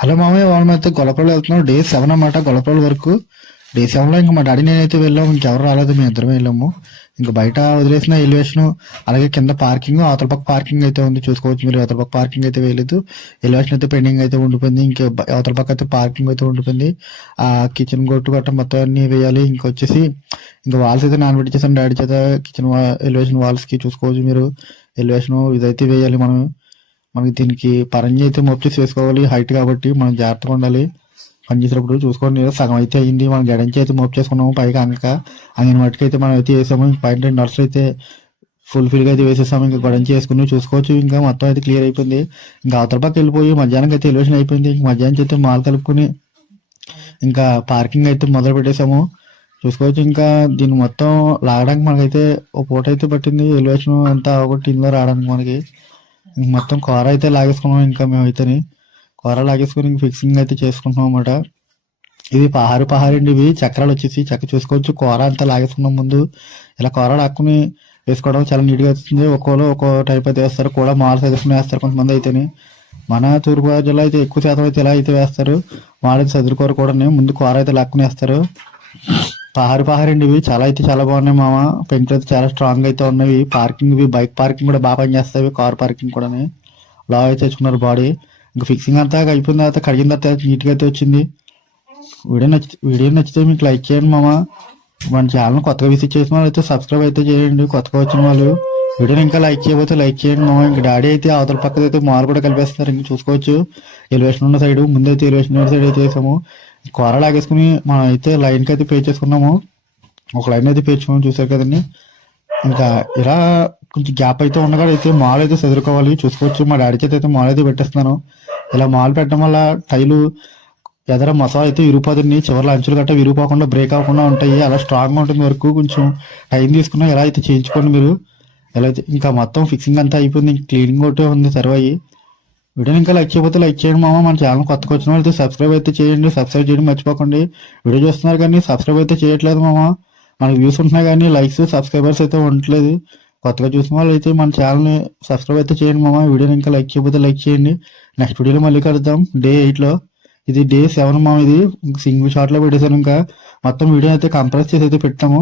Hello మామయ్య వాళ్ళ అయితే గొల్లపల్లి వెళ్తున్నాం డే సెవెన్ అన్నమాట గొల్లపల్లి వరకు. డే సెవెన్లో ఇంకా మా డాడీ నేనైతే వెళ్ళాము ఇంకెవరు రాలేదు మేము ఇద్దరం వెళ్ళాము. ఇంకా బయట వదిలేసిన ఎలివేషన్ అలాగే కింద పార్కింగ్ అవతల పక్క పార్కింగ్ అయితే ఉంది. చూసుకోవచ్చు మీరు అవతల పక్క పార్కింగ్ అయితే వేయలేదు. ఎలివేషన్ అయితే పెండింగ్ అయితే ఉండిపోయింది. ఇంకా అవతల పక్క అయితే పార్కింగ్ అయితే ఉండిపోయింది. ఆ కిచెన్ గొట్టు గట్ట మొత్తం అన్ని వేయాలి. ఇంకొచ్చేసి ఇంకా వాల్స్ అయితే నానబెట్టేసాను డాడీ చేత. కిచెన్ ఎలివేషన్ వాల్స్కి చూసుకోవచ్చు మీరు. ఎలివేషన్ ఇదైతే వేయాలి మనం. మనకి దీనికి పరంజి అయితే మోప్ చేసి వేసుకోవాలి హైట్ కాబట్టి మనం జాగ్రత్తగా ఉండాలి. పని చేసేటప్పుడు చూసుకోండి సగం అయితే అయింది మనం గడించి అయితే మోప్ చేసుకున్నాము పైకి అంగక అంగిన మట్టుకు అయితే మనం అయితే వేసాము పైన రెండు నర్సులు అయితే ఫుల్గా అయితే వేసేసాము ఇంకా గడించి వేసుకుని చూసుకోవచ్చు ఇంకా మొత్తం అయితే క్లియర్ అయిపోయింది. ఇంకా అవతల పక్క వెళ్ళిపోయి మధ్యాహ్నం అయితే ఎలివేషన్ అయిపోయింది ఇంక మధ్యాహ్నం అయితే మాల్ కలుపుకుని ఇంకా పార్కింగ్ అయితే మొదలు పెట్టేశాము చూసుకోవచ్చు ఇంకా దీన్ని మొత్తం లాగడానికి మనకైతే ఒక పూట అయితే పట్టింది ఎలివేషన్ అంతా ఒకటి ఇందులో రావడానికి మనకి. మొత్తం కూర అయితే లాగేసుకున్నాం ఇంకా మేమైతేని. కూర లాగేసుకుని ఫిక్సింగ్ అయితే చేసుకుంటున్నాం అన్నమాట. ఇది పహారు పహారు అండి ఇవి. చక్రాలు వచ్చేసి చక్క చూసుకోవచ్చు. కూర అంతా లాగేసుకున్నాం ముందు. ఇలా కూర లాక్కుని వేసుకోవడం చాలా నీట్గా వస్తుంది. ఒక్కోలో ఒక్కో టైప్ అయితే వేస్తారు. కూడా మాల్స్ వేసుకుని వేస్తారు కొంతమంది అయితేనే. మన తూర్పుగోదావరి జిల్లా అయితే ఎక్కువ శాతం అయితే ఇలా అయితే వేస్తారు. మాడైతే చదువుకోరు కూడా ముందు కూర అయితే లాక్కుని వేస్తారు. పహారు పహారండి ఇవి. చాలా అయితే చాలా బాగున్నాయి మామ. పెంకులు అయితే చాలా స్ట్రాంగ్ అయితే ఉన్నవి. పార్కింగ్ ఇవి బైక్ పార్కింగ్ కూడా బాగా పనిచేస్తాయి. కార్ పార్కింగ్ కూడా లా అయితే తెచ్చుకున్నారు బాడీ ఇంకా ఫిక్సింగ్ అంతా అయిపోయిన తర్వాత కడిగిన తర్వాత నీట్గా అయితే వచ్చింది. వీడియో నచ్చి వీడియో నచ్చితే మీకు లైక్ చేయండి మామ. మన ఛానల్ కొత్తగా విజిట్ చేసిన వాళ్ళు అయితే సబ్స్క్రైబ్ అయితే చేయండి. కొత్తగా వచ్చిన వాళ్ళు వీడియోని ఇంకా లైక్ చేయబోతే లైక్ చేయండి మామ. ఇంకా డాడీ అయితే అవతల పక్కన అయితే మాల్ కూడా కలిపేస్తున్నారు. ఇంకా చూసుకోవచ్చు. ఎలివేషన్ ఉన్న సైడ్ ముందైతే ఎలివేషన్ ఉన్న సైడ్ అయితే వేసాము. కూర లాగేసుకుని మనం అయితే లైన్కి అయితే పే చేసుకున్నాము. ఒక లైన్ అయితే పే చేసుకున్నాము చూసారు కదండి. ఇంకా ఇలా కొంచెం గ్యాప్ అయితే ఉండగా అయితే మాల్ అయితే చదువుకోవాలి చూసుకోవచ్చు. మా డాడీ చేత అయితే మాల్ అయితే పెట్టేస్తున్నాను. ఇలా మాల్ పెట్టడం వల్ల టైలు ఎదర మసాలా అయితే విరిగిపోతుంది చివరిలో అంచులు గట్ట విరిగిపోకుండా బ్రేక్ అవ్వకుండా ఉంటాయి. అలా స్ట్రాంగ్గా ఉంటుంది వరకు కొంచెం టైం తీసుకున్నా ఎలా అయితే చేయించుకోండి మీరు. ఎలా అయితే ఇంకా మొత్తం ఫిక్సింగ్ అంతా అయిపోయింది. క్లీనింగ్ ఒకటే ఉంది సర్వ్ అయ్యి. వీడియోని ఇంకా లైక్ చేయకపోతే లైక్ చేయండి మామ. మన ఛానల్ కొత్తగా వచ్చిన వాళ్ళు అయితే సబ్స్క్రైబ్ అయితే చేయండి. సబ్స్క్రైబ్ చేయడం మర్చిపోకండి. వీడియో చూస్తున్నారు కానీ సబ్స్క్రైబ్ అయితే చేయట్లేదు మామ. మనకి వ్యూస్ ఉంటున్నా కానీ లైక్స్ సబ్స్క్రైబర్స్ అయితే ఉండట్లేదు. కొత్తగా చూసిన వాళ్ళు అయితే మన ఛానల్ని సబ్స్క్రైబ్ అయితే చేయండి మామ. వీడియోని ఇంకా లైక్ చేయకపోతే లైక్ చేయండి. నెక్స్ట్ వీడియోలో మళ్ళీ కలుద్దాం. డే ఎయిట్లో. ఇది డే సెవెన్ మామ ఇది. సింగిల్ షార్ట్లో పెట్టేశాను ఇంకా. మొత్తం వీడియో అయితే కంప్రెస్ చేసి అయితే పెట్టాము.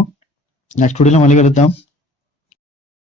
నెక్స్ట్ వీడియోలో మళ్ళీ కలుద్దాం.